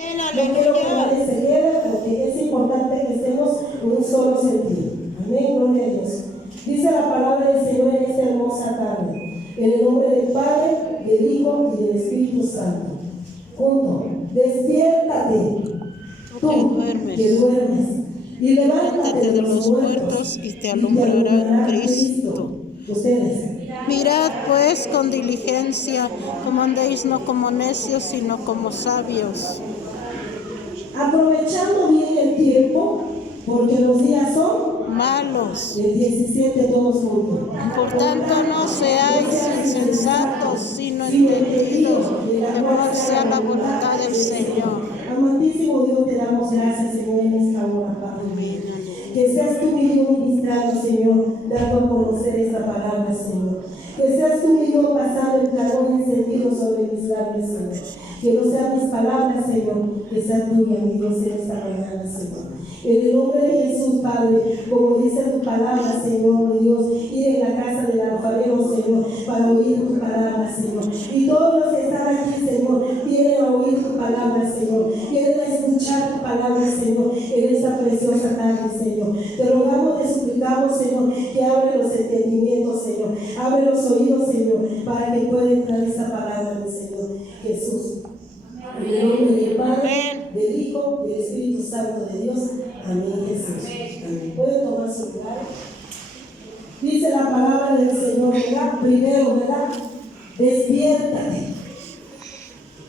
No quiero que nadie se quede porque es importante que estemos en un solo sentido. Amén, gloria a Dios. Dice la palabra del Señor en esta hermosa tarde. En el nombre del Padre, del Hijo y del Espíritu Santo. Junto. Despiértate, tú que duermes, y levántate de los muertos y te alumbrará Cristo. Ustedes. Mirad pues con diligencia, como andéis no como necios, sino como sabios. Aprovechando bien el tiempo, porque los días son malos. El 17 todos juntos. Por tanto no seáis insensatos, sino entendidos, de cuál sea la voluntad del Señor. Amantísimo Dios, te damos gracias, Señor, en esta hora, Padre mío. Que seas tú mismo ministrando, Señor, dando a conocer esta palabra, Señor. Que seas tú mismo pasando el carbón encendido sobre mis labios, Señor. Que no sean mis palabras, Señor, que sea tuya, mi Dios, en esta mañana, Señor. En el nombre de Jesús, Padre, como dice tu palabra, Señor, mi Dios, ir en la casa del alfarero, Señor, para oír tu palabra, Señor. Y todos los que están aquí, Señor, vienen a oír tu palabra, Señor. Vienen a escuchar tu palabra, Señor, en esta preciosa tarde, Señor. Te rogamos, te suplicamos, Señor, que abre los entendimientos, Señor. Abre los oídos, Señor, para que pueda entrar esta palabra, mi Señor Jesús. En el nombre del Padre, del Hijo y del Espíritu Santo de Dios. Amén, Jesús. Amén. ¿Pueden tomar su lugar? Dice la palabra del Señor, ¿verdad? Primero, ¿verdad? Despiértate.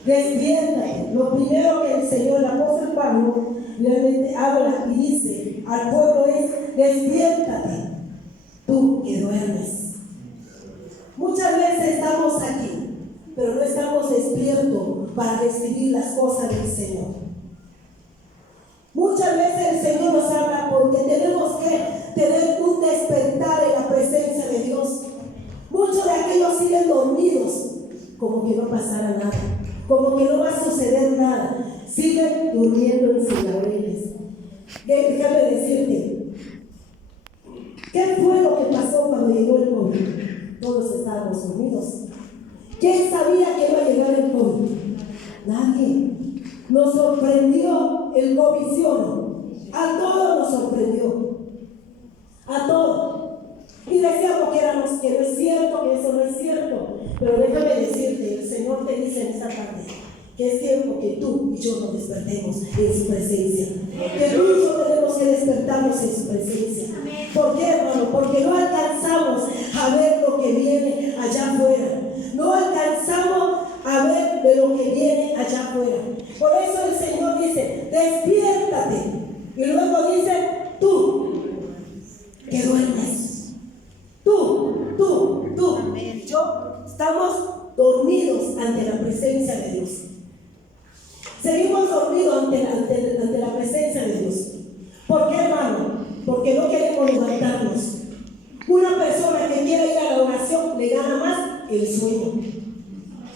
Despiértate. Lo primero que el Señor, el apóstol Pablo, realmente habla y dice al pueblo es: despiértate, tú que duermes. Muchas veces estamos aquí, pero no estamos despiertos para recibir las cosas del Señor. Muchas veces el Señor nos habla porque tenemos que tener un despertar en la presencia de Dios. Muchos de aquellos siguen dormidos, como que no pasara nada, como que no va a suceder nada. Siguen durmiendo en sus laureles. Déjame decirte, ¿qué fue lo que pasó cuando llegó el COVID? Todos estábamos dormidos. ¿Quién sabía que iba a llegar el COVID? Nadie. Nos sorprendió el COVID, ¿sí o no? A todos nos sorprendió. A todos. Y decíamos que no es cierto, que eso no es cierto. Pero déjame decirte, el Señor te dice en esta tarde que es tiempo que tú y yo nos despertemos en su presencia. Que tú y yo tenemos que despertarnos en su presencia. ¿Por qué, hermano? Porque no alcanzamos a ver lo que viene allá afuera. No alcanzamos a ver de lo que viene allá afuera. Por eso el Señor dice: despiértate. Y luego dice: tú que duermes. Tú. Yo estamos dormidos ante la presencia de Dios. Seguimos dormidos ante la presencia de Dios. ¿Por qué, hermano? Porque no queremos levantarnos. Una persona que quiere ir a la oración le gana más el sueño.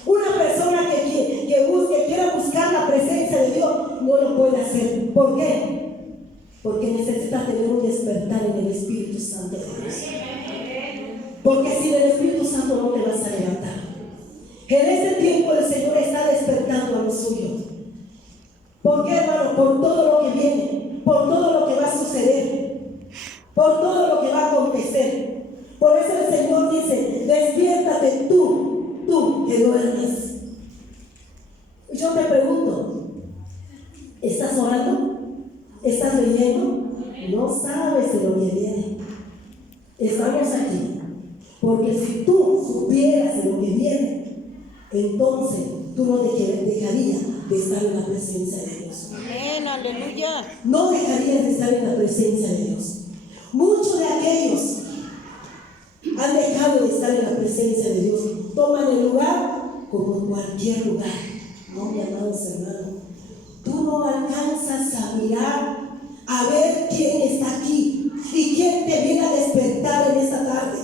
Una persona que quiera buscar la presencia de Dios no lo puede hacer. ¿Por qué? Porque necesita tener un despertar en el Espíritu Santo de Dios. Porque sin el Espíritu Santo no te vas a levantar. En este tiempo el Señor está despertando a los suyos. ¿Por qué, hermano? Por todo lo que viene, por todo lo que va a suceder, por todo lo que va a acontecer. Por eso el Señor dice: despiértate tú que duermes. Yo te pregunto, ¿estás orando? ¿Estás leyendo? No sabes de lo que viene. Estamos aquí porque si tú supieras de lo que viene, entonces tú no dejarías de estar en la presencia de Dios. Amén, aleluya. No dejarías de estar en la presencia de Dios. Muchos de aquellos han dejado de estar en la presencia de Dios. Toman el lugar como cualquier lugar. No, mi amados hermanos, tú no alcanzas a mirar, a ver quién está aquí y quién te viene a despertar en esta tarde.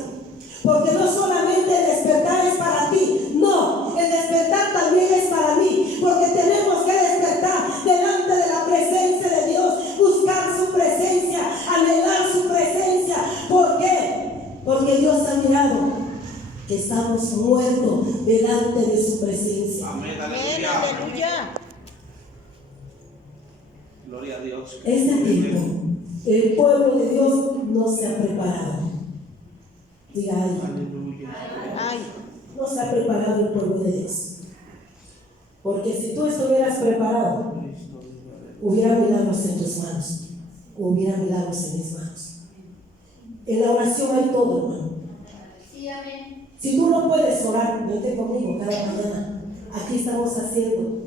Porque no solamente el despertar es para ti, no, el despertar también es para mí. Porque tenemos que despertar delante de la presencia de Dios, buscar su presencia, anhelar su presencia. ¿Por qué? Porque Dios ha mirado que estamos muertos delante de su presencia. Amén, aleluya. Gloria a Dios. Este tiempo, el pueblo de Dios no se ha preparado. Diga ay. Aleluya. Ay, No se ha preparado el pueblo de Dios. Porque si tú estuvieras preparado, hubiera milagros en tus manos, hubiera milagros en mis manos. En la oración hay todo, hermano. Sí, amén. Si tú no puedes orar, vente conmigo cada mañana. Aquí estamos haciendo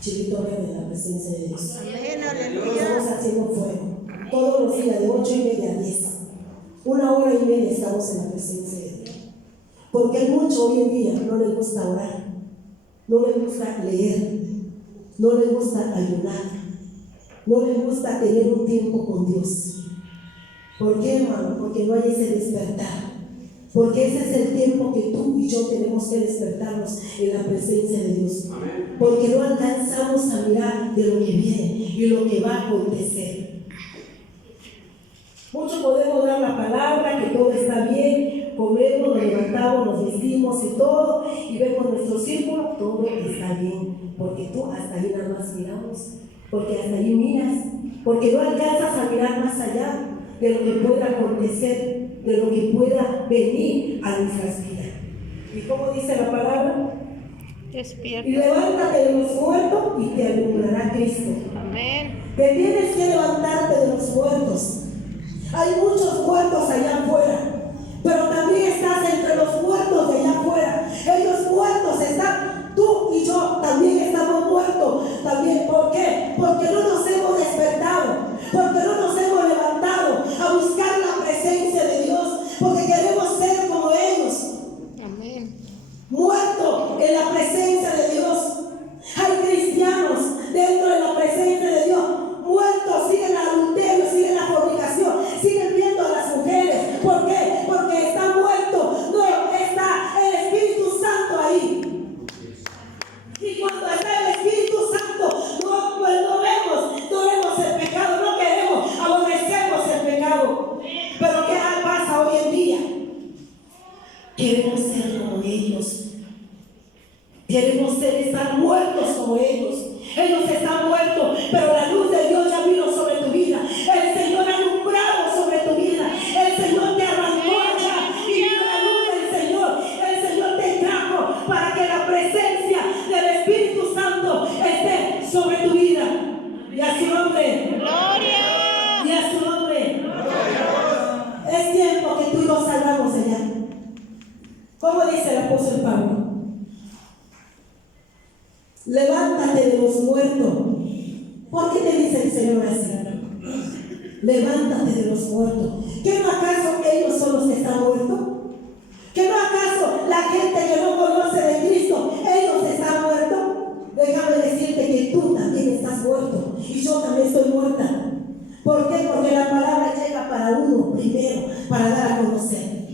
chilito verde en la presencia de Dios. amén, Estamos aleluya. haciendo fuego todos los días de 8:30 a 10. 1 hora y media estamos en la presencia de Dios. Porque hay mucho hoy en día que no les gusta orar, no les gusta leer, no les gusta ayunar, no les gusta tener un tiempo con Dios. ¿Por qué, hermano? Porque no hay ese despertar. Porque ese es el tiempo que tú y yo tenemos que despertarnos en la presencia de Dios. Porque no alcanzamos a mirar de lo que viene y lo que va a acontecer. Mucho podemos dar la palabra, que todo está bien, comemos, nos levantamos, nos vestimos y todo, y vemos nuestro círculo, todo está bien. Porque tú hasta ahí nada más miramos, porque hasta ahí miras, porque no alcanzas a mirar más allá de lo que pueda acontecer, de lo que pueda venir a nuestras vidas. ¿Y cómo dice la palabra? Despierta. Y levántate de los muertos y te alumbrará Cristo. Amén. Que tienes que levantarte de los muertos. Hay muchos muertos allá afuera, pero también estás entre los muertos de allá afuera. Ellos muertos están, tú y yo también estamos muertos. También, ¿por qué? Porque no nos hemos despertado, porque no nos hemos levantado a buscar la presencia de Dios, porque queremos ser como ellos, Amén. muertos en la presencia de Dios. Hay cristianos dentro de la presencia de Dios, muertos, siguen el adulterio, siguen la fornicación, siguen viendo a las mujeres. ¿Por qué? Porque está muerto, no está el Espíritu Santo ahí. Y cuando está el Espíritu Santo, no vemos el pecado, no queremos, aborrecemos el pecado. Pero ¿qué pasa hoy en día? Queremos ser como ellos. Queremos estar muertos como ellos. Ellos están muertos, pero la luz de Dios ya vino sobre tu vida. El Señor ha alumbrado sobre tu vida. El Señor te arrancó allá y vino la luz del Señor. El Señor te trajo para que la presencia del Espíritu Santo esté sobre tu vida. Y a su nombre. Gloria. Y a su nombre. Es tiempo que tú y yo salgamos allá. ¿Cómo dice el apóstol Pablo? Levántate de los muertos. ¿Por qué te dice el Señor así? Levántate de los muertos. ¿Qué no acaso ellos son los que están muertos? ¿Qué no acaso la gente que no conoce de Cristo, ellos están muertos? Déjame decirte que tú también estás muerto y yo también estoy muerta. ¿Por qué? Porque la palabra llega para uno primero, para dar a conocer.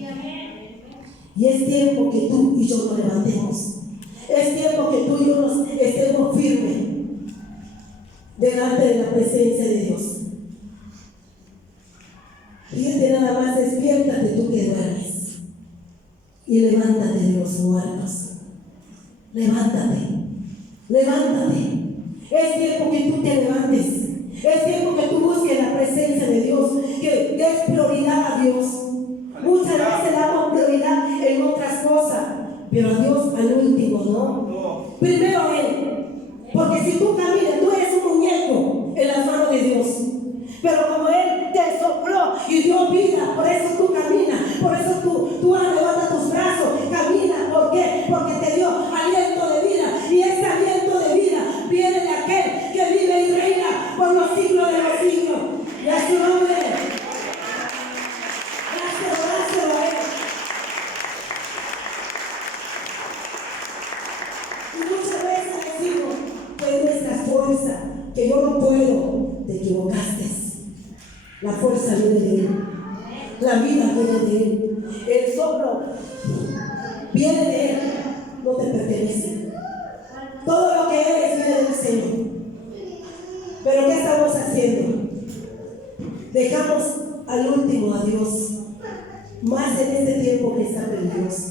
Y es tiempo que tú y yo nos levantemos. Es tiempo que tú y yo nos estemos firmes delante de la presencia de Dios. Fíjate, nada más, despiértate tú que duermes y levántate de los muertos. Levántate, levántate. Es tiempo que tú te levantes. Es tiempo que tú busques la presencia de Dios, que des prioridad a Dios. Muchas veces damos prioridad en otras cosas, pero a Dios al último, ¿no? Primero Él. Porque si tú caminas, tú eres un muñeco en las manos de Dios. Pero como Él te sopló y dio vida, por eso tú caminas, por eso tú ahora levantas tus brazos, caminas. ¿Por qué? Porque te dio aliento de vida. Y ese aliento de vida viene de aquel que vive y reina por los siglos de los siglos. Y a su nombre. Gracias a Él. Y muchas veces decimos que es nuestra fuerza, que yo no puedo. Te equivocaste. La fuerza viene de Él. La vida viene de Él. El soplo viene de Él. No te pertenece. Todo lo que eres viene del Señor. Pero ¿qué estamos haciendo? Dejamos al último a Dios. Más en este tiempo que está peligroso.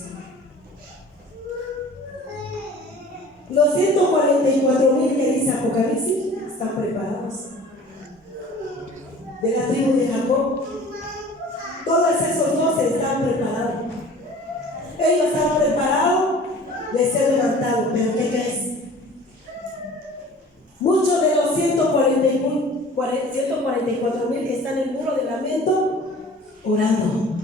Los 144,000 que dice Apocalipsis están preparados. de la tribu de Jacob. Todos esos 12 están preparados. Ellos están preparados de ser levantados. Pero ¿qué crees? Muchos de los 144,000 que están en el muro de lamento, orando.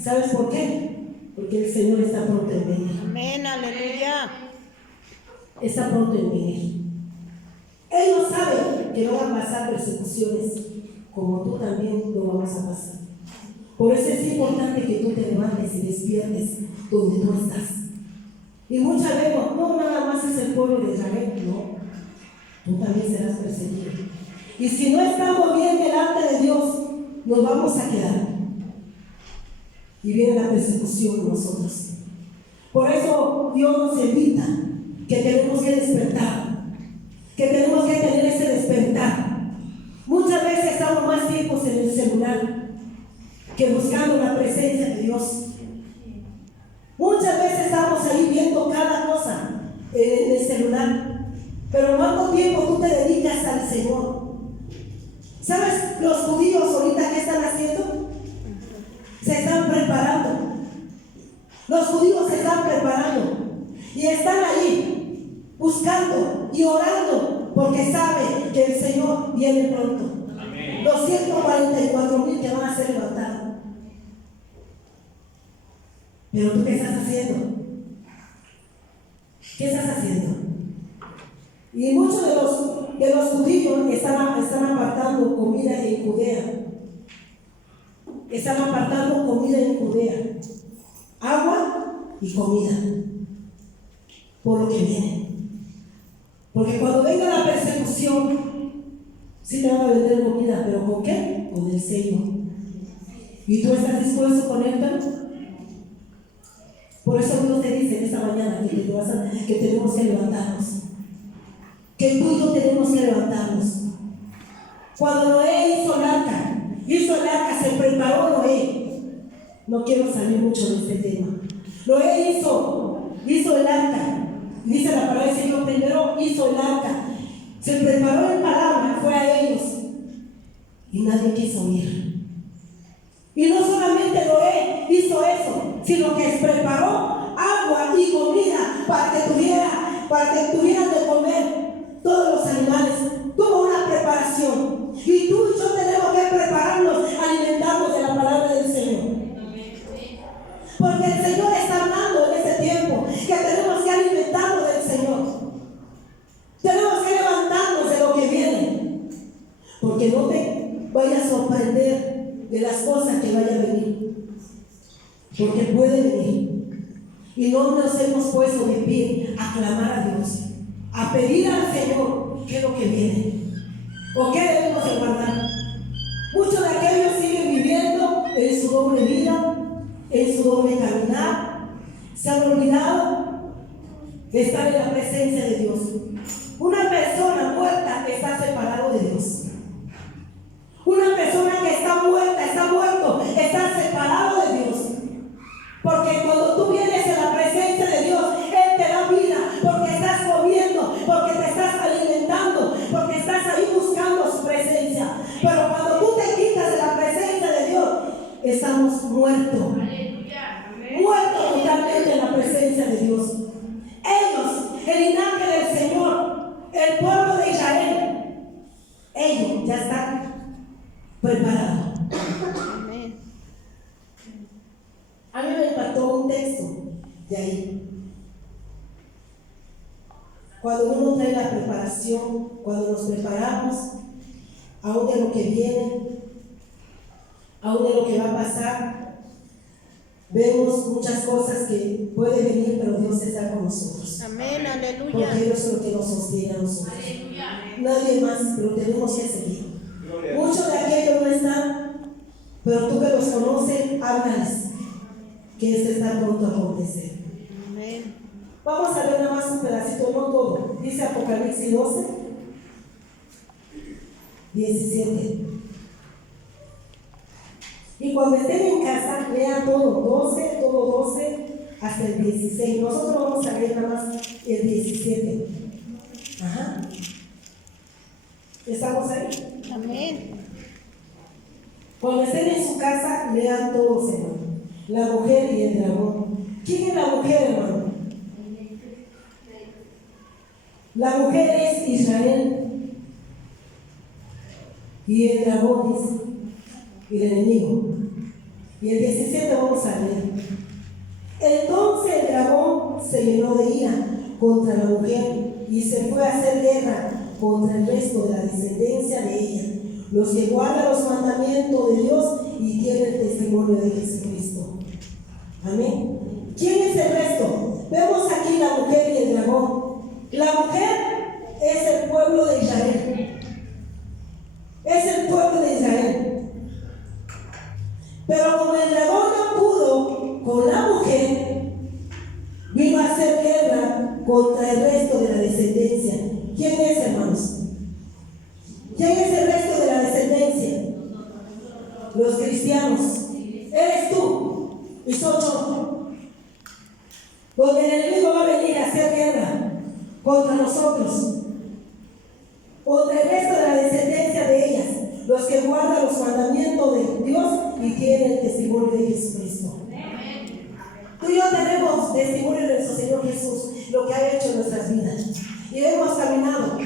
¿Sabes por qué? Porque el Señor está pronto en venir. Amén, aleluya. Está pronto en venir. Ellos saben que no van a pasar persecuciones como tú también lo vamos a pasar. Por eso es importante que tú te levantes y despiertes donde tú estás. Y muchas veces, no nada más es el pueblo de Israel, no. Tú también serás perseguido. Y si no estamos bien delante de Dios, nos vamos a quedar. Y viene la persecución en nosotros. Por eso Dios nos invita que tenemos que despertar, que tenemos que tener ese despertar. Muchas veces estamos más tiempos en el celular que buscando la presencia de Dios. Muchas veces estamos ahí viendo cada cosa en el celular, pero ¿cuánto tiempo tú te dedicas al Señor? ¿Sabes los judíos ahorita qué están haciendo? Se están preparando. Los judíos se están preparando y están ahí buscando y orando porque saben que el Señor viene pronto. Amén. Los 144,000 que van a ser levantados. Pero tú, ¿qué estás haciendo? ¿Qué estás haciendo? Y muchos de los judíos están apartando comida en Judea. Están apartando comida en Judea. Agua y comida. Por lo que viene. Porque cuando venga la persecución, sí te van a vender comida, pero ¿con qué? Con el sello. ¿Y tú estás dispuesto a ponértelo? Por eso Dios te dice en esta mañana que tenemos que levantarnos. Que tú y yo tenemos que levantarnos. Cuando Noé hizo el arca, se preparó Noé. No quiero salir mucho de este tema. Noé hizo el arca. Dice la palabra del Señor, primero hizo el arca. Se preparó en palabra, fue a ellos. Y nadie quiso oír. Y no solamente Noé hizo eso, sino que preparó agua y comida para que tuvieran de comer todos los animales. Tuvo una preparación. Y tú y yo tenemos que prepararnos, alimentarnos de la palabra del Señor. Porque el Señor está hablando en ese tiempo que tenemos que alimentarnos del Señor. Tenemos que levantarnos de lo que viene. Porque no te vayas a sorprender de las cosas que vayan a venir. Porque puede venir. Y no nos hemos puesto de pie a clamar a Dios, a pedir al Señor qué es lo que viene. ¿O qué debemos de guardar? Muchos de aquellos siguen viviendo en su doble vida, en su doble caminar. Se han olvidado de estar en la presencia de Dios. Una persona muerta está separado de Dios. Una persona que está muerta, está muerto, está separado de Dios. Porque cuando tú vienes en la presencia de Dios, Él te da vida, porque estás comiendo, porque te estás alimentando, porque estás ahí buscando su presencia. Pero cuando tú te quitas de la presencia de Dios, estamos muertos. Muertos totalmente en la presencia de Dios. Ellos, el linaje del Señor, el pueblo de Israel, ellos ya están preparados. Amén. A mí me impactó un texto de ahí. Cuando uno trae la preparación, cuando nos preparamos, aún de lo que viene, aún de lo que va a pasar, vemos muchas cosas que pueden venir, pero Dios está con nosotros. Amén, aleluya. Porque Dios es lo que nos sostiene a nosotros. Nadie más, pero tenemos que seguir. Muchos de aquellos no están, pero tú que los conoces, háblales que este está pronto a acontecer. Amén. Vamos a ver nada más un pedacito, no todo. Dice Apocalipsis 12, 17. Y cuando estén en casa, lean todo 12, hasta el 16. Nosotros vamos a leer nada más el 17. Ajá. ¿Estamos ahí? Amén. Cuando estén en su casa, lean todos, hermano. La mujer y el dragón. ¿Quién es la mujer, hermano? La mujer es Israel. Y el dragón es el enemigo. Y el 17 vamos a leer. Entonces el dragón se llenó de ira contra la mujer y se fue a hacer guerra contra el resto de la descendencia de ella, los que guardan los mandamientos de Dios y tienen el testimonio de Jesucristo. Amén. ¿Quién es el resto? Vemos aquí la mujer y el dragón. La mujer es el pueblo de Israel. Es el pueblo de Israel. Pero como el dragón no pudo con la mujer, vino a hacer guerra contra el resto de la descendencia. ¿Quién es, hermanos? ¿Quién es el resto de la descendencia? Los cristianos. Eres tú y soy yo. Donde el enemigo va a venir a hacer guerra contra nosotros, contra el resto de la descendencia de ellas, los que guardan los mandamientos de Dios y tienen el testimonio de Jesucristo. Tú y yo tenemos testimonio de nuestro Señor Jesús, lo que ha hecho en nuestras vidas. Y hemos caminado.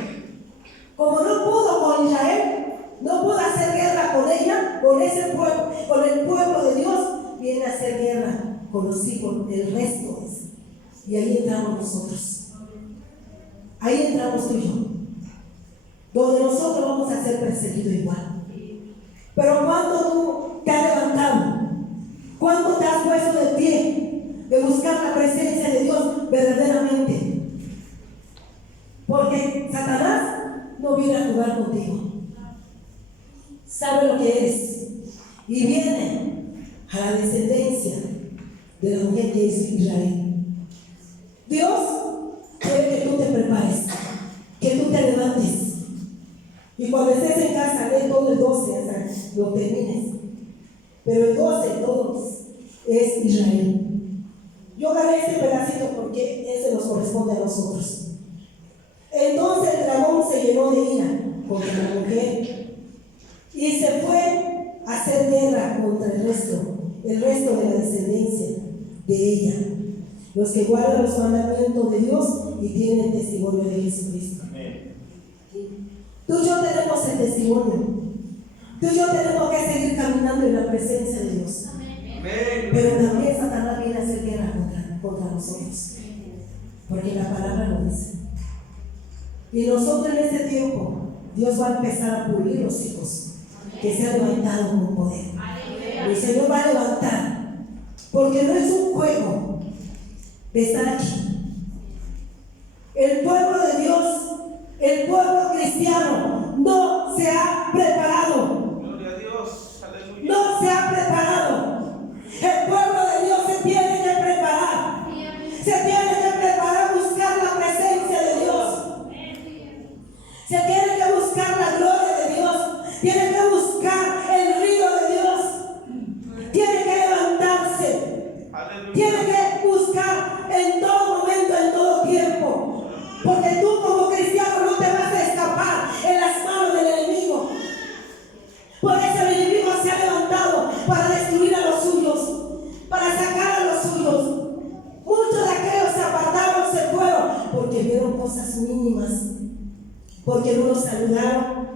Como no pudo con Israel, no pudo hacer guerra con ella, con ese pueblo, con el pueblo de Dios, viene a hacer guerra con los hijos del resto. Y ahí entramos nosotros. Ahí entramos tú y yo. Donde nosotros vamos a ser perseguidos igual. Pero cuando tú te has levantado, cuando te has puesto de pie, de buscar la presencia de Dios verdaderamente. Porque Satanás no viene a jugar contigo. Sabe lo que eres. Y viene a la descendencia de la mujer que es Israel. Dios quiere que tú te prepares, que tú te levantes. Y cuando estés en casa, lee todo el 12 hasta lo termines. Pero el 12, todos, es Israel. Yo agarré este pedacito porque ese nos corresponde a nosotros. Entonces el dragón se llenó de ira contra la mujer y se fue a hacer guerra contra el resto de la descendencia de ella, los que guardan los mandamientos de Dios y tienen el testimonio de Jesucristo. Amén. Tú y yo tenemos el testimonio. Tú y yo tenemos que seguir caminando en la presencia de Dios. Amén. Pero también Satanás viene a hacer guerra contra nosotros, porque la palabra lo dice. Y nosotros en este tiempo, Dios va a empezar a pulir los hijos que se han levantado con poder. El Señor va a levantar, porque no es un juego de estar aquí. El pueblo de Dios, el pueblo cristiano, no se ha preparado. Gloria a Dios. Aleluya. No se ha preparado. El pueblo de Dios se tiene que preparar. Se tiene que preparar a buscar la presencia de Dios. Se tiene que buscar la gloria de Dios. Tiene que buscar el río de Dios. Tiene que levantarse. Aleluya. Tiene que buscar en todo momento, en todo tiempo. Porque tú como cristiano no te vas a escapar en las manos del enemigo. Por eso el enemigo se ha levantado para destruir a los suyos, para sacar a los suyos. Muchos de aquellos se apartaron, se fueron, porque vieron cosas mínimas, porque no los saludaron,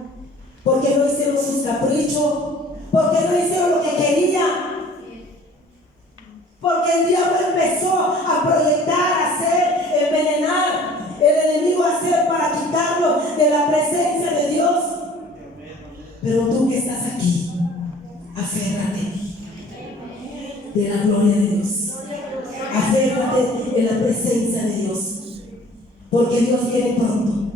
porque no hicieron sus caprichos, porque no hicieron lo que querían. Porque el diablo empezó a proyectar, a hacer, envenenar, el enemigo a hacer para quitarlo de la presencia de Dios. Pero tú que estás aquí, aférrate de la gloria de Dios. Aférrate en la presencia de Dios, porque Dios viene pronto.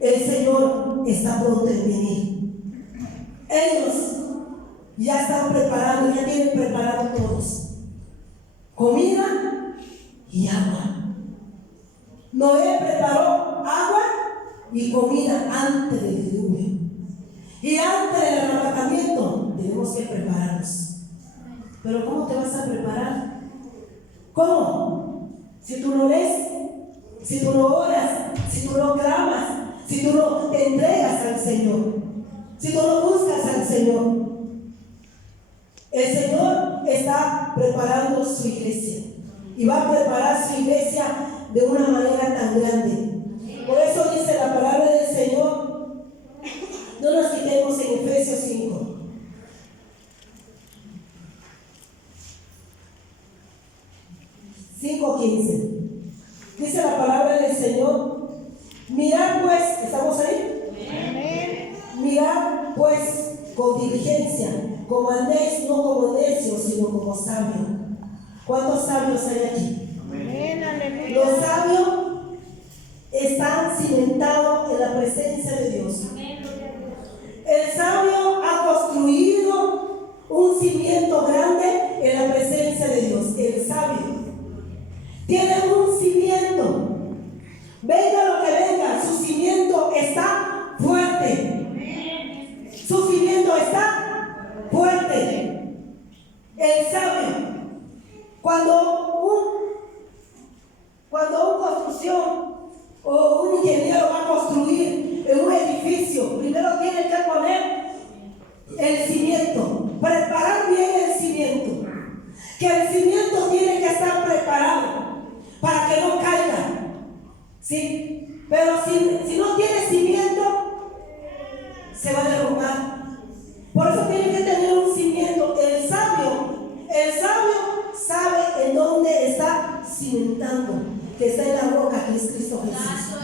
El Señor está pronto en venir. Ellos ya están preparando, ya tienen preparado todos comida y agua. Noé preparó agua y comida antes del diluvio. Y antes del arrebatamiento tenemos que prepararnos. Pero ¿cómo te vas a preparar? ¿Cómo? Si tú no lees, si tú no oras, si tú no clamas, si tú no te entregas al Señor. si tú no buscas al Señor. El Señor está preparando su iglesia y va a preparar su iglesia de una manera tan grande. Por eso dice la palabra del Señor, no nos quitemos en Efesios 5. Dice la palabra del Señor, mirad pues, ¿estamos ahí? Mirad pues con diligencia, como andéis, no como necios, sino como sabios. ¿Cuántos sabios hay aquí? Los sabios están cimentados en la presencia de Dios. El sabio ha construido un cimiento grande en la presencia de Dios. El sabio tiene un cimiento. Venga lo que venga, su cimiento está fuerte. Su cimiento está fuerte. El sabio, cuando una construcción o un ingeniero va a construir en un edificio, primero tiene que poner el cimiento, preparar bien el cimiento. Que el cimiento tiene que estar preparado para que no caiga. ¿Sí? Pero si no tiene cimiento, se va a derrumbar. Por eso tiene que tener un cimiento. El sabio sabe en dónde está cimentando, que está en la roca que es Cristo Jesús.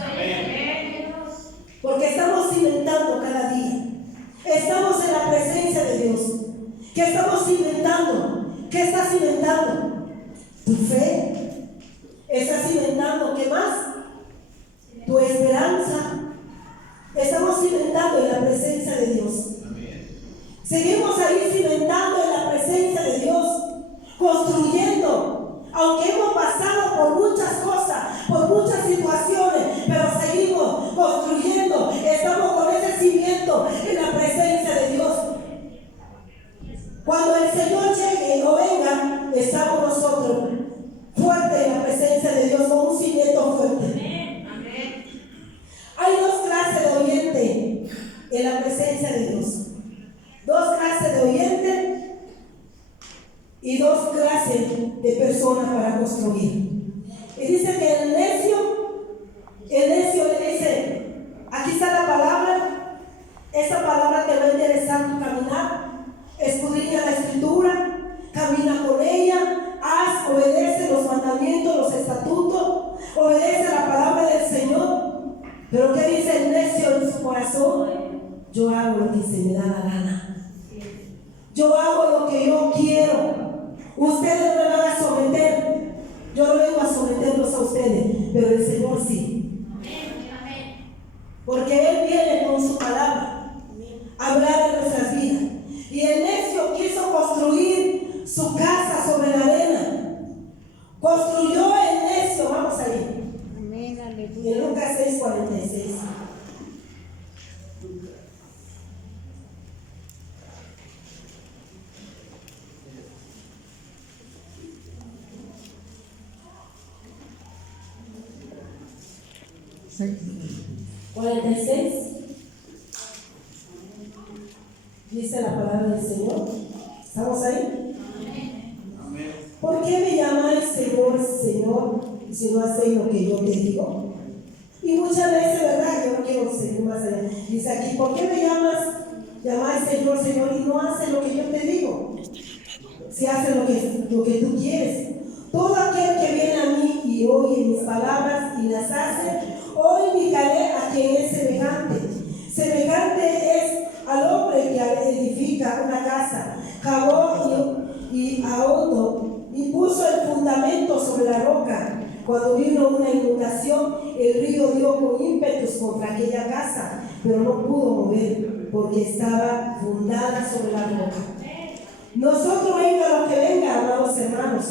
Porque estamos cimentando cada día. Estamos en la presencia de Dios. ¿Qué estamos cimentando? ¿Qué está cimentando? Tu fe. Está cimentando, ¿qué más? Tu esperanza. Estamos cimentando en la presencia de Dios. Seguimos ahí cimentando en la presencia de Dios, construyendo, aunque hemos pasado por muchas cosas, por muchas situaciones, pero seguimos construyendo. Estamos con ese cimiento en la presencia de Dios. Cuando el Señor llegue o venga, estamos nosotros fuertes en la presencia de Dios, con un cimiento fuerte. Hay dos clases de oyentes en la presencia de Dios. Dos clases de oyentes y dos clases de personas para construir. Y dice que el necio le dice, aquí está la palabra, esa palabra te va a interesar tu caminar, escudriña la escritura, camina con ella, obedece los mandamientos, los estatutos, obedece la palabra del Señor. Pero ¿qué dice el necio en su corazón? Yo hago lo que se me da la gana. Yo hago lo que yo quiero. Ustedes no me van a someter. Yo no vengo a someterlos a ustedes, pero el Señor sí. Porque Él viene con su palabra a hablar de nuestras vidas. Y el necio quiso construir su casa sobre la arena. Construyó el necio, vamos a ir. En Lucas 6:46. Sí. 46. Dice la palabra del Señor. ¿Estamos ahí? Amén. ¿Por qué me llamáis Señor, Señor, si no hacéis lo que yo te digo? Y muchas veces, ¿verdad? Yo no quiero seguir más allá. Dice aquí, ¿por qué me llamáis Señor, Señor, y no haces lo que yo te digo? Si haces lo que tú quieres. Todo aquel que viene a mí y oye mis palabras y las hace, hoy indicaré a quien es semejante. Semejante es al hombre que edifica una casa, cavó y ahondó y puso el fundamento sobre la roca. Cuando vino una inundación, el río dio con ímpetus contra aquella casa, pero no pudo mover porque estaba fundada sobre la roca. Nosotros, venga lo que venga, amados hermanos,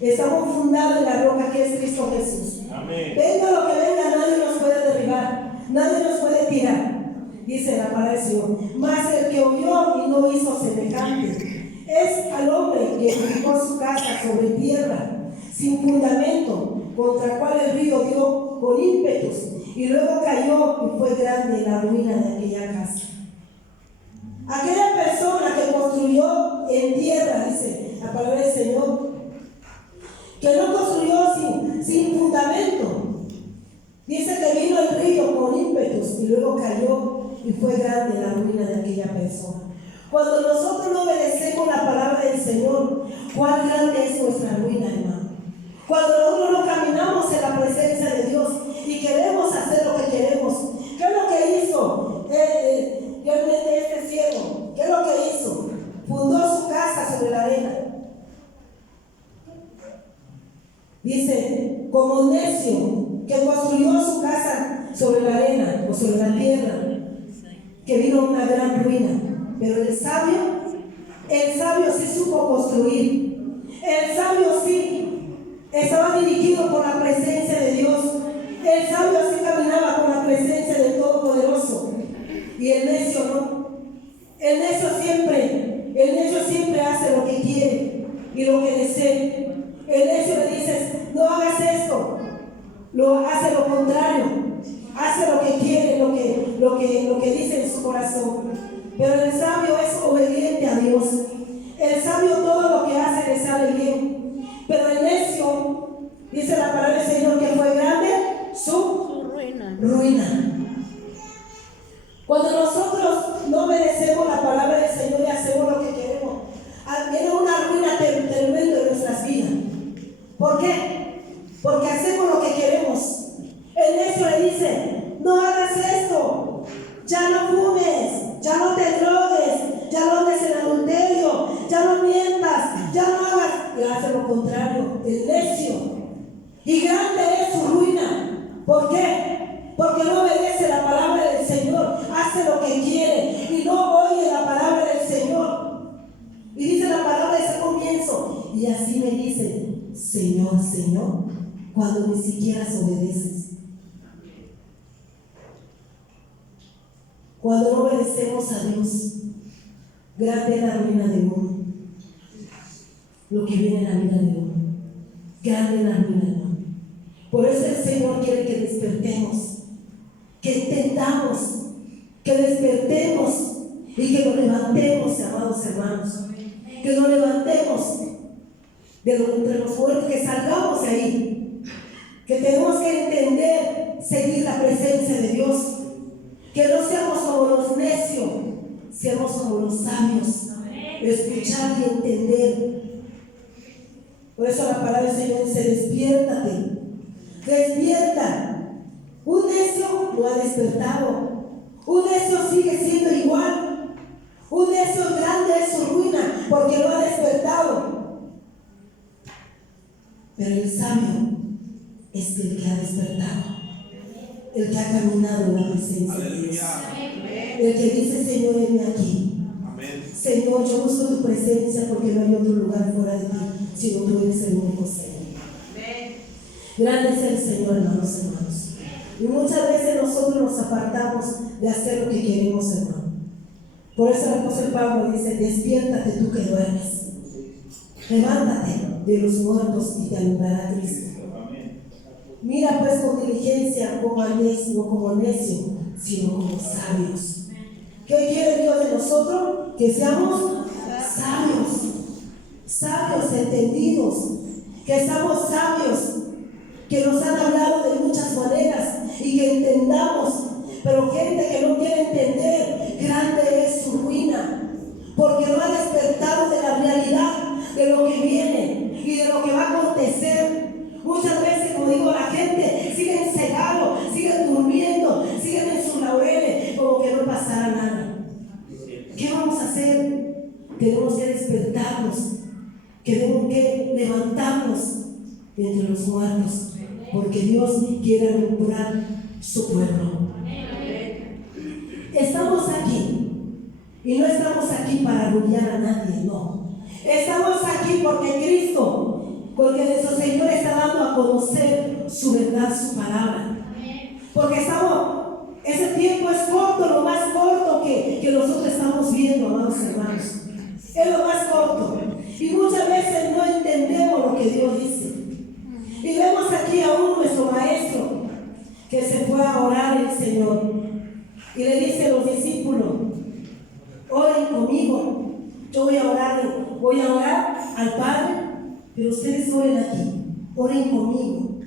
estamos fundados en la roca que es Cristo Jesús. Amén. Venga lo que venga, nadie nos puede derribar, nadie nos puede tirar. Dice la palabra del Señor. Mas el que oyó y no hizo semejante es al hombre que edificó su casa sobre tierra, sin fundamento, contra el cual el río dio con ímpetus, y luego cayó y fue grande la ruina de aquella casa. Aquella persona que construyó en tierra, dice la palabra del Señor, que no construyó sin fundamento. Dice que vino el río con ímpetus y luego cayó y fue grande la ruina de aquella persona. Cuando nosotros no obedecemos la palabra del Señor, ¿cuán grande es nuestra ruina, hermano? Cuando nosotros no caminamos en la presencia de Dios y queremos hacer lo que queremos, ¿qué es lo que hizo este ciego? ¿Qué es lo que hizo? Fundó su casa sobre la arena. Dice, como necio, que construyó su casa sobre la arena o sobre la tierra, que vino una gran ruina. Pero el sabio sí supo construir. El sabio sí estaba dirigido por la presencia de Dios. El sabio sí caminaba con la presencia del Todopoderoso. Y el necio no. El necio siempre hace lo que quiere y lo que desea. El necio le dice, no hagas esto. Hace lo contrario. Hace lo que quiere, lo que dice en su corazón. Pero el sabio es obediente a Dios. El sabio todo lo que hace le sale bien. Pero el necio, dice la palabra del Señor, que fue grande su ruina. Cuando nosotros no obedecemos la palabra del Señor y hacemos lo que queremos, viene una ruina tremenda en nuestras vidas. ¿Por qué? Porque hacemos lo que queremos. El necio le dice, no hagas esto, ya no fumes, ya no te drogues, ya no andes en adulterio, ya no mientas, ya no hagas. Y hace lo contrario, el necio. Y grande es su ruina. ¿Por qué? Porque no obedece la palabra del Señor, hace lo que quiere y no oye la palabra del Señor. Y dice la palabra de ese comienzo. Y así me dicen, Señor, Señor, cuando ni siquiera obedeces. Cuando no obedecemos a Dios, grande es la ruina de uno. Lo que viene en la vida de uno. Grande es la ruina de uno. Por eso el Señor quiere que despertemos, que entendamos, que despertemos y que nos levantemos, amados hermanos. Que nos levantemos entre los muertos, que salgamos de ahí. Que tenemos que entender, seguir la presencia de Dios. Que no seamos como los necios, seamos como los sabios. Escuchar y entender. Por eso la palabra del Señor dice, despiértate. Despierta. Un necio no ha despertado. Un necio sigue siendo igual. Un necio grande es su ruina porque no ha despertado. Pero el sabio es el que ha despertado. El que ha caminado en la presencia de Dios. El que dice, Señor, heme aquí. Amén. Señor, yo busco tu presencia porque no hay otro lugar fuera de ti, sino tú eres el único Señor. Amén. Grande es el Señor, hermanos. Y muchas veces nosotros nos apartamos de hacer lo que queremos, hermano. Por eso el apóstol Pablo dice, despiértate tú que duermes. Levántate de los muertos y te alumbrará Cristo. Mira pues con diligencia como necio, no como necio, sino como sabios. ¿Qué quiere Dios de nosotros? Que seamos sabios entendidos, que seamos sabios, que nos han hablado de muchas maneras y que entendamos. Pero gente que no quiere entender, grande es su ruina, porque no ha despertado de la realidad de lo que viene y de lo que va a acontecer. Muchas veces, como digo, la gente sigue cegado, siguen durmiendo, siguen en sus laureles, como que no pasara nada. ¿Qué vamos a hacer? Tenemos que despertarnos, tenemos que levantarnos de entre los muertos, porque Dios quiere alumbrar su pueblo. Estamos aquí, y no estamos aquí para arrullar a nadie, no. Estamos aquí porque Cristo, porque nuestro Señor está dando a conocer su verdad, su palabra. Porque ese tiempo es corto, lo más corto que nosotros estamos viendo, amados hermanos. Es lo más corto. Y muchas veces no entendemos lo que Dios dice. Y vemos aquí a nuestro maestro que se fue a orar el Señor. Y le dice a los discípulos, oren al Padre, pero ustedes oren aquí, oren conmigo.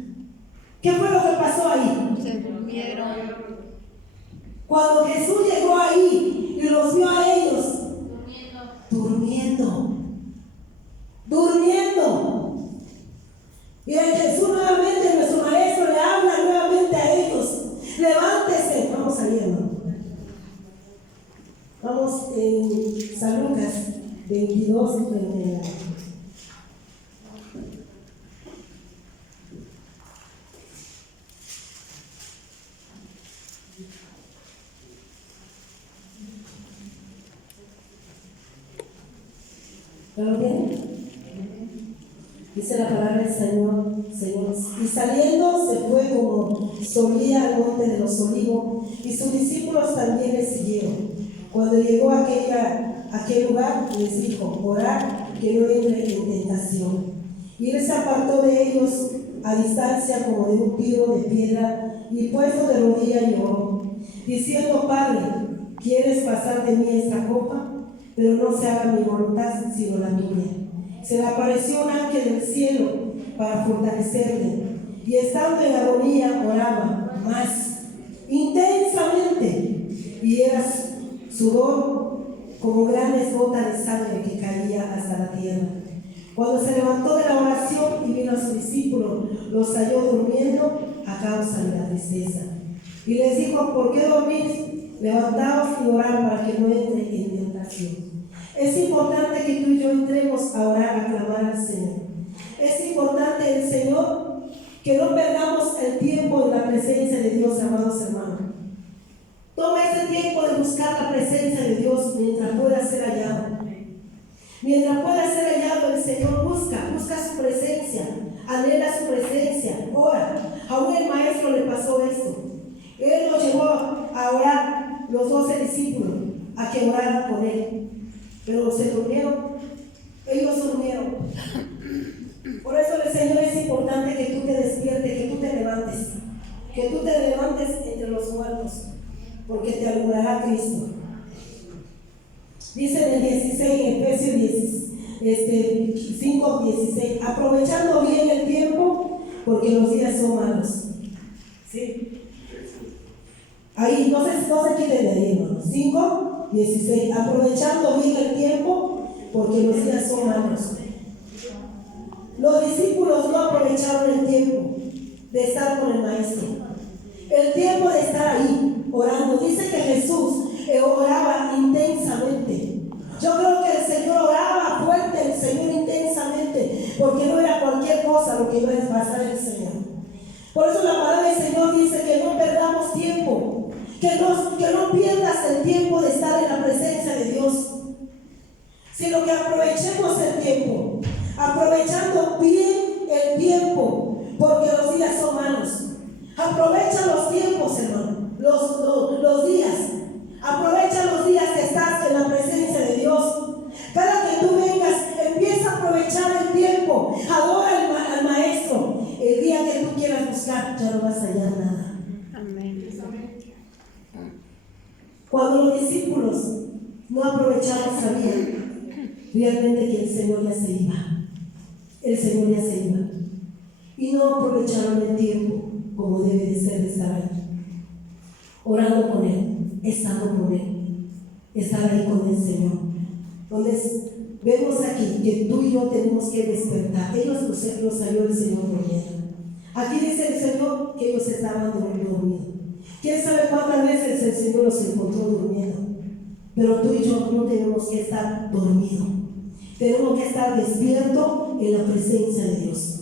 ¿Qué fue lo que pasó ahí? Se durmieron. Cuando Jesús llegó ahí y los vio a ellos durmiendo. Y Jesús nuevamente, nuestro maestro, le habla nuevamente a ellos. Levántese. Vamos ahí, hermano. Vamos en San Lucas 22, 39. ¿Lo bien? Dice la palabra del Señor. Y saliendo se fue como solía al monte de los olivos, y sus discípulos también le siguieron. Cuando llegó a aquel lugar, les dijo: orad, que no entre en tentación. Y él se apartó de ellos a distancia como de un tiro de piedra, y puesto de rodillas lloró, diciendo: Padre, ¿quieres pasar de mí esta copa? Pero no se haga mi voluntad sino la tuya. Se le apareció un ángel del cielo para fortalecerle, y estando en agonía oraba más intensamente, y era sudor como grandes gotas de sangre que caía hasta la tierra. Cuando se levantó de la oración y vino a sus discípulos, los halló durmiendo a causa de la tristeza. Y les dijo: ¿por qué dormís? Levantaos y orad para que no entre en tentación. Es importante que tú y yo entremos a orar, a clamar al Señor. Es importante el Señor que no perdamos el tiempo en la presencia de Dios, amados hermanos. Toma ese tiempo de buscar la presencia de Dios mientras pueda ser hallado. Mientras pueda ser hallado, el Señor busca su presencia, anhela su presencia, ora. Aún el maestro le pasó esto. Él lo llevó a orar, los 12 discípulos, a que oraran con él. Pero se durmieron, ellos durmieron. Por eso el Señor es importante que tú te despiertes, que tú te levantes entre los muertos, porque te alumbrará Cristo. Dice en el 16, en Efesios 5, 16, aprovechando bien el tiempo, porque los días son malos. ¿Sí? Ahí, no se quiten de ahí, hermanos. 5, 16, aprovechando bien el tiempo, porque los días son malos. Los discípulos no aprovecharon el tiempo de estar con el Maestro, el tiempo de estar ahí orando. Dice que Jesús oraba intensamente. Yo creo que el Señor oraba fuerte, el Señor intensamente, porque no era cualquier cosa lo que iba a pasar el Señor. Por eso la palabra del Señor dice que no perdamos tiempo, que no pierdas el tiempo de estar en la presencia de Dios, sino que aprovechemos el tiempo, aprovechando bien el tiempo, porque los días son malos. Aprovecha los tiempos, hermano, los días. Aprovecha los días que estás en la presencia de Dios. Cada que tú vengas, empieza a aprovechar el tiempo. Adora al Maestro. El día que tú quieras buscar, ya no vas a hallar nada. Amén. Cuando los discípulos no aprovecharon, sabían realmente que el Señor ya se iba. El Señor ya se iba. Y no aprovecharon el tiempo como debe de ser de estar ahí, orando con Él, estando con Él, estar ahí con el Señor. Entonces, vemos aquí que tú y yo tenemos que despertar. Ellos los salió el Señor durmiendo. Aquí dice el Señor que ellos estaban dormidos. ¿Quién sabe cuántas veces el Señor los encontró durmiendo? Pero tú y yo no tenemos que estar dormidos. Tenemos que estar despiertos en la presencia de Dios.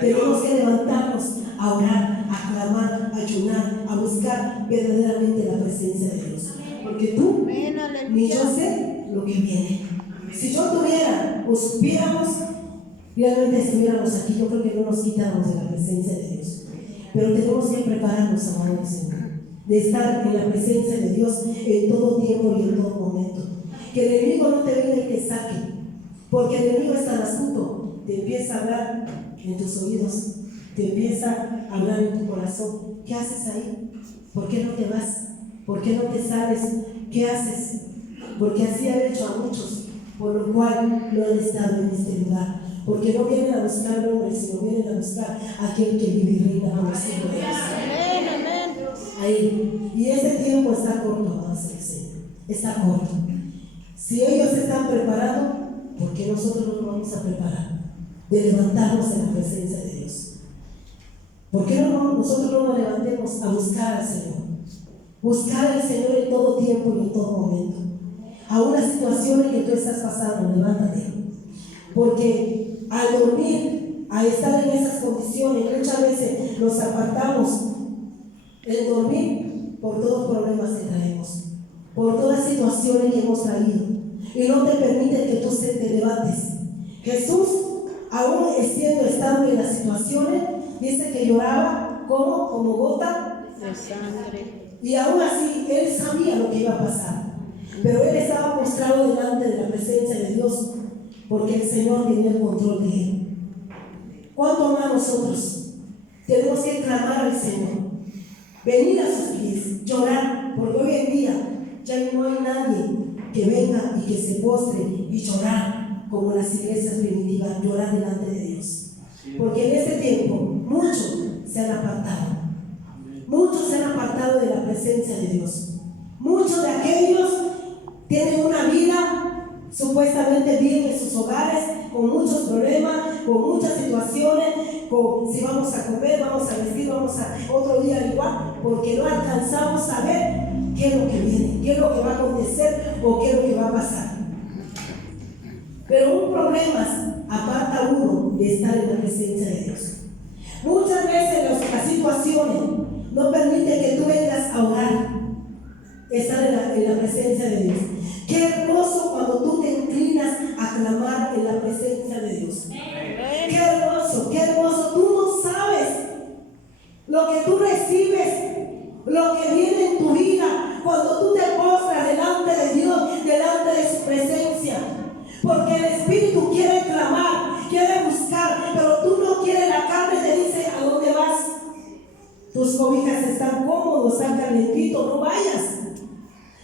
Tenemos que levantarnos a orar, a clamar, a ayunar, a buscar verdaderamente la presencia de Dios. Porque tú ni yo sé lo que viene. Si yo tuviera o supiéramos, realmente estuviéramos aquí, yo creo que no nos quitáramos de la presencia de Dios. Pero tenemos que prepararnos, amados Señor, de estar en la presencia de Dios en todo tiempo y en todo momento. Que el enemigo no te venga y te saque, porque el enemigo es tan astuto, te empieza a hablar en tus oídos, te empieza a hablar en tu corazón. ¿Qué haces ahí? ¿Por qué no te vas? ¿Por qué no te sales? ¿Qué haces? Porque así han hecho a muchos, por lo cual no han estado en este lugar. Porque no vienen a buscar al hombre, sino vienen a buscar a aquel que vive y reina por los siglos de los siglos. Amén, amén. Ahí. Y ese tiempo está corto, amados del Señor. Está corto. Si ellos se están preparando, ¿por qué nosotros no nos vamos a preparar? De levantarnos en la presencia de Dios. ¿Por qué nosotros no nos levantemos a buscar al Señor? Buscar al Señor en todo tiempo y en todo momento. A una situación en que tú estás pasando, levántate. Porque al dormir, al estar en esas condiciones, muchas veces nos apartamos el dormir por todos los problemas que traemos, por todas las situaciones que hemos traído, y no te permite que tú te levantes. Jesús, aún estando en las situaciones, dice que lloraba como gota De sangre. y aún así él sabía lo que iba a pasar, pero él estaba postrado delante de la presencia de Dios, porque el Señor tenía el control de él. ¿Cuánto más nosotros tenemos que clamar al Señor? Venir a sus pies, llorar, porque hoy en día ya no hay nadie que venga y que se postre y llorar como las iglesias primitivas, llorar delante de Dios. Porque en este tiempo muchos se han apartado. Muchos se han apartado de la presencia de Dios. Muchos de aquellos tienen una vida supuestamente bien en sus hogares, con muchos problemas, con muchas situaciones, con si vamos a comer, vamos a vestir, vamos a otro día igual, porque no alcanzamos a ver qué es lo que viene, qué es lo que va a acontecer o qué es lo que va a pasar. Pero un problema aparta a uno de estar en la presencia de Dios. Muchas veces las situaciones no permiten que tú vengas a orar, estar en la presencia de Dios. Qué hermoso cuando tú te inclinas a clamar en la presencia de Dios. Qué hermoso, qué hermoso. Tú no sabes lo que tú recibes, lo que viene en tu vida cuando tú te postras delante de Dios, delante de su presencia. Porque el Espíritu quiere clamar, quiere buscar, pero tú no quieres. La carne te dice: ¿a dónde vas? Tus cobijas están cómodos, están calentitos, no vayas.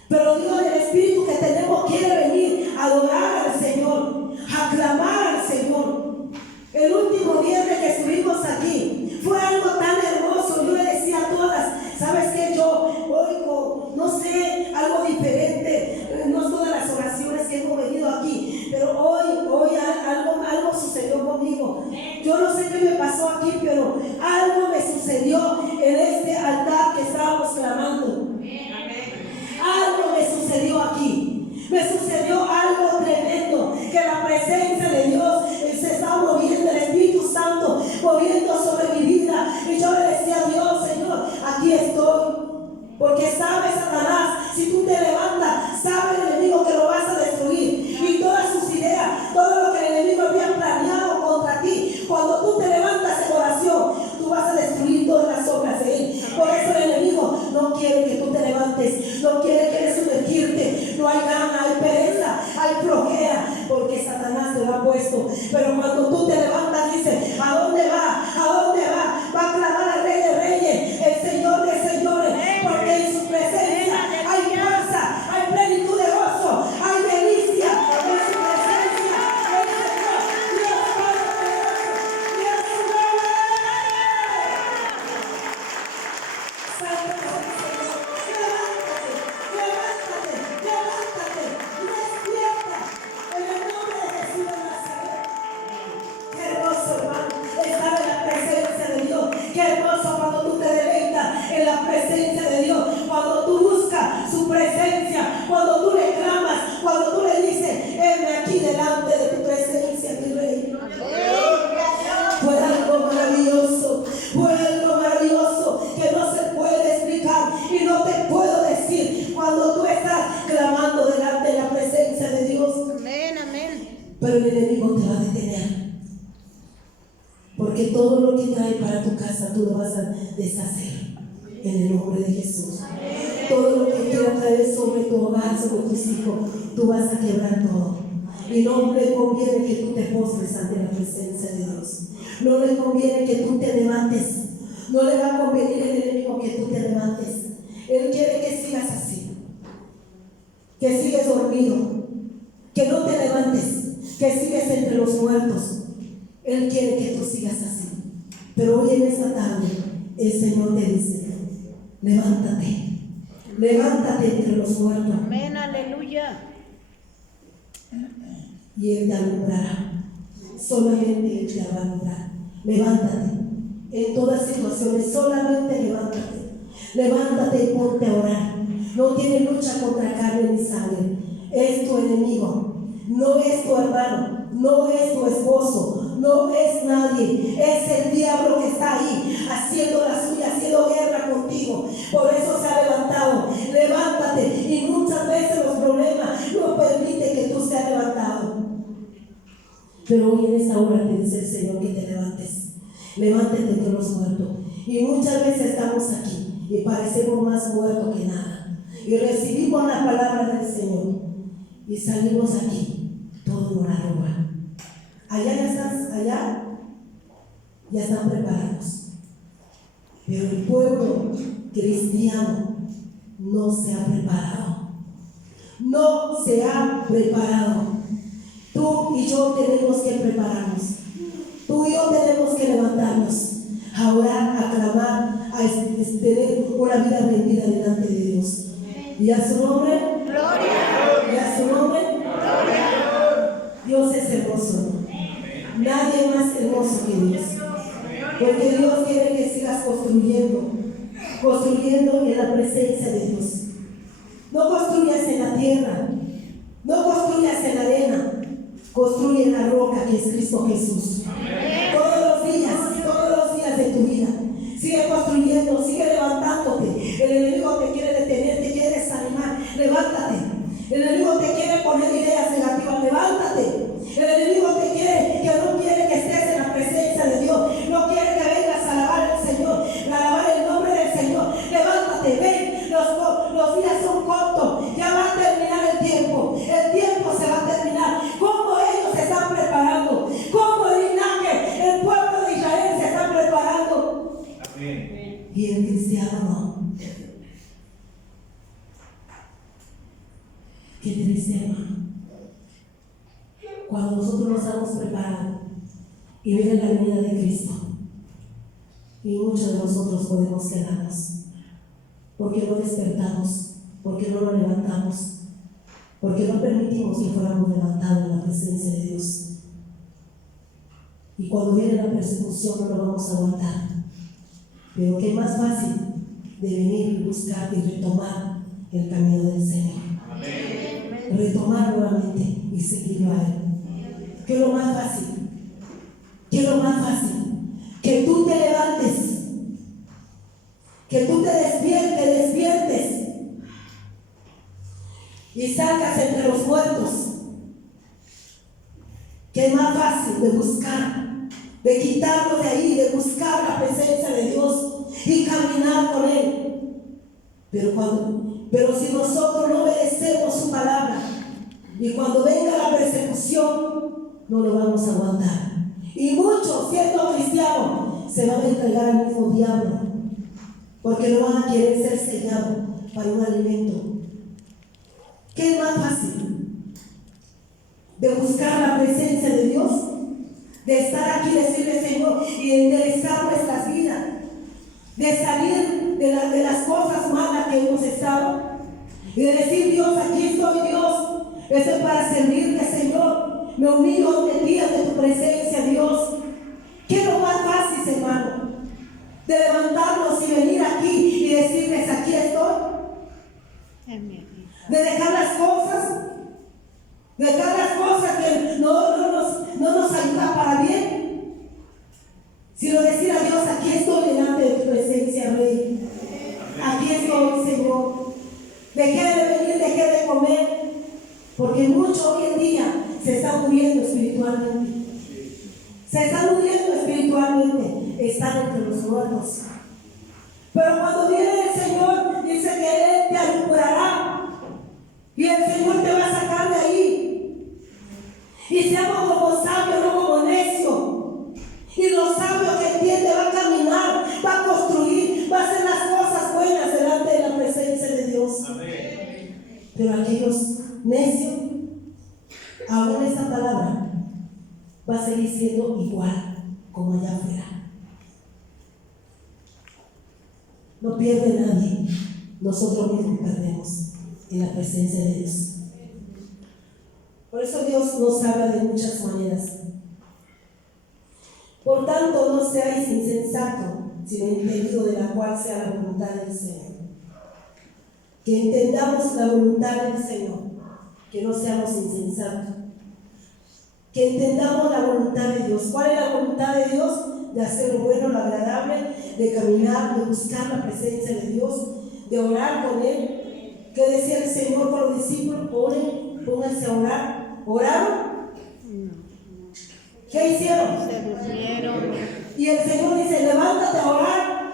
Pero Dios, el Espíritu que tenemos, quiere venir a adorar al Señor, a clamar al Señor. El último viernes que estuvimos aquí fue algo tan hermoso. Yo le decía a todas: ¿sabes qué? Yo oigo, no sé, algo diferente. No todas las oraciones que hemos venido aquí, pero hoy algo sucedió conmigo. Yo no sé qué me pasó aquí, pero algo me sucedió en este altar que estábamos clamando. Algo me sucedió aquí. Me sucedió algo tremendo, que la presencia de Dios se está moviendo, el Espíritu Santo moviendo sobre mi vida. Y yo le decía a Dios: Señor, aquí estoy. Porque sabe Satanás, si tú te levantas, sabe el enemigo que lo vas a destruir. Y todas sus ideas, todo lo que el enemigo había planeado contra ti, cuando tú te levantas en oración, tú vas a destruir todas las obras de él. Por eso el enemigo no quiere que tú te levantes, no quiere sumergirte. No hay gana, hay pereza, hay flojera, porque Satanás te lo ha puesto. Pero cuando tú te levantas, dice: ¿a dónde va? ¿A dónde va? Va a clamar al Rey de Reyes, el Señor de Señores, porque en su presencia hay fuerza, hay plenitud de gozo, hay delicia. En su presencia el Señor, Dios Todopoderoso, Dios supremo. Santo es el Señor. Levántate, despierta en el nombre de Jesús de Nazaret. Qué hermoso, hermano, estar en la presencia de Dios. Qué hermoso cuando tú te deleitas en la presencia de Dios, cuando tú buscas su presencia, cuando tú le clamas, cuando tú le dices: heme aquí delante de tu presencia, mi Rey. Fue algo maravilloso, que no se puede explicar y no te puedo decir cuando tú estás clamando delante de la presencia de Dios. Amén, amén. Pero el enemigo te va a detener, porque todo lo que trae para tu casa tú lo vas a deshacer en el nombre de Jesús. Todo lo que quiera traer sobre tu hogar, sobre tus hijos, tú vas a quebrar todo. Y no le conviene que tú te postres ante la presencia de Dios. No le conviene que tú te levantes. No le va a convenir al enemigo que tú te levantes. Él quiere que sigas así, que sigues dormido, que no te levantes, que sigues entre los muertos. Él quiere que tú sigas así. Pero hoy en esta tarde, el Señor te dice: levántate. Levántate entre los muertos. Amén, aleluya. Y Él te alumbrará. Solamente Él te va a alumbrar. Levántate. En todas situaciones, solamente levántate. Levántate y ponte a orar. No tiene lucha contra carne ni sangre. Es tu enemigo. No es tu hermano. No es tu esposo. No es nadie. Es el diablo que está ahí haciendo la suya, haciendo guerra contigo. Por eso se ha levantado. Levántate. Y muchas veces los problemas no permiten que tú seas levantado. Pero hoy en esta hora te dice el Señor que te levantes. Levántate entre los muertos. Y muchas veces estamos aquí y parecemos más muertos que nada. Y recibimos la palabra del Señor y salimos aquí todo en una arruga. Allá ya estás, allá ya están preparados. Pero el pueblo cristiano no se ha preparado. No se ha preparado. Tú y yo tenemos que prepararnos. Tú y yo tenemos que levantarnos a orar, a clamar, a tener una vida rendida delante de Dios. Y a su nombre, gloria. Y a su nombre, gloria. Dios es hermoso. Nadie más hermoso que Dios. Porque Dios quiere que sigas construyendo en la presencia de Dios. No construyas en la tierra, no construyas en la arena. Construye en la roca que es Cristo Jesús. Todos los días de tu vida. Sigue construyendo, sigue levantándote. El enemigo te quiere detener, te quiere desanimar. Levántate. El enemigo te quiere poner ideas negativas. Levántate. El enemigo te quiere, que no quiere que estés en la presencia de Dios. No quiere que vengas a alabar al Señor, a alabar el nombre del Señor. Levántate, ven. Los días son cortos. Ya va a terminar el tiempo. El tiempo se va a terminar. ¿Cómo ellos se están preparando? ¿Cómo el pueblo de Israel se está preparando? Amén. Y el cristiano no. Qué triste, hermano. Cuando nosotros nos estamos preparando y viene la venida de Cristo, y muchos de nosotros podemos quedarnos porque no despertamos, porque no lo levantamos, porque no permitimos que fuéramos levantados en la presencia de Dios. Y cuando viene la persecución no lo vamos a aguantar. Pero qué más fácil de venir y buscar y retomar el camino del Señor. Amén. Retomar nuevamente y seguirlo a Él. ¿Qué es lo más fácil? ¿Qué es lo más fácil? Que tú te levantes, que tú te despiertes y salgas entre los muertos. Que es más fácil de buscar, de quitarlo de ahí, de buscar la presencia de Dios y caminar con Él. Pero si nosotros no obedecemos su palabra, y cuando venga la persecución, no lo vamos a aguantar. Y muchos, siendo cristianos, se van a entregar al mismo diablo, porque no van a querer ser sellados para un alimento. ¿Qué es más fácil? De buscar la presencia de Dios, de estar aquí y decirle: Señor, y enderezar nuestras vidas, de salir de las cosas malas que hemos estado, y de decir: Dios, aquí estoy, Dios, estoy para servirte, Señor, me humillo ante ti, ante tu presencia, Dios. ¿Qué es lo más fácil, hermano? De levantarnos y venir aquí y decirles: aquí estoy. De dejar las cosas que no nos ayudan para bien, sino decir a Dios: aquí estoy delante de tu presencia, Rey. Aquí estoy, Señor. Dejé de venir, dejé de comer, porque muchos hoy en día se están muriendo espiritualmente. Están entre los muertos. Pero cuando viene el Señor, dice que Él te alumbrará y el Señor te va a sacar de ahí. Y seamos como sabios, no como necios. Y los sabios que entienden va a caminar, va a construir, va a hacer las cosas buenas delante de la presencia de Dios. Amén. Pero aquellos necios, aún esta palabra, va a seguir siendo igual como allá afuera. No pierde nadie, nosotros mismos perdemos en la presencia de Dios. Por eso Dios nos habla de muchas maneras. Por tanto, no seáis insensatos, sino entendido de la cual sea la voluntad del Señor. Que entendamos la voluntad del Señor, que no seamos insensatos. Que entendamos la voluntad de Dios. ¿Cuál es la voluntad de Dios? De hacer lo bueno, lo agradable, de caminar, de buscar la presencia de Dios, de orar con Él. ¿Qué decía el Señor con los discípulos? Oren, pónganse a orar. ¿Oraron? ¿Qué hicieron? Se durmieron. Y el Señor dice, levántate a orar,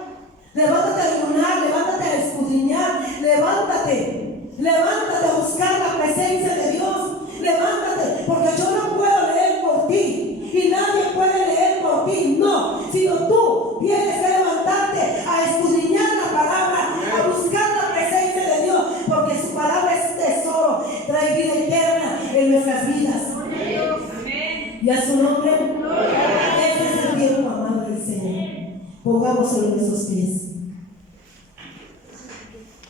levántate a ayunar, levántate a escudriñar, levántate a buscar la presencia de Dios, levántate, porque yo no puedo leer por ti y nadie puede leer por ti, no, sino tú tienes que levantarte a escudriñar la palabra, a buscar la presencia de Dios, porque su palabra es un tesoro, trae vida eterna en nuestras vidas. Y a su nombre, este es el tiempo amado del Señor. Pongámoslo en nuestros pies.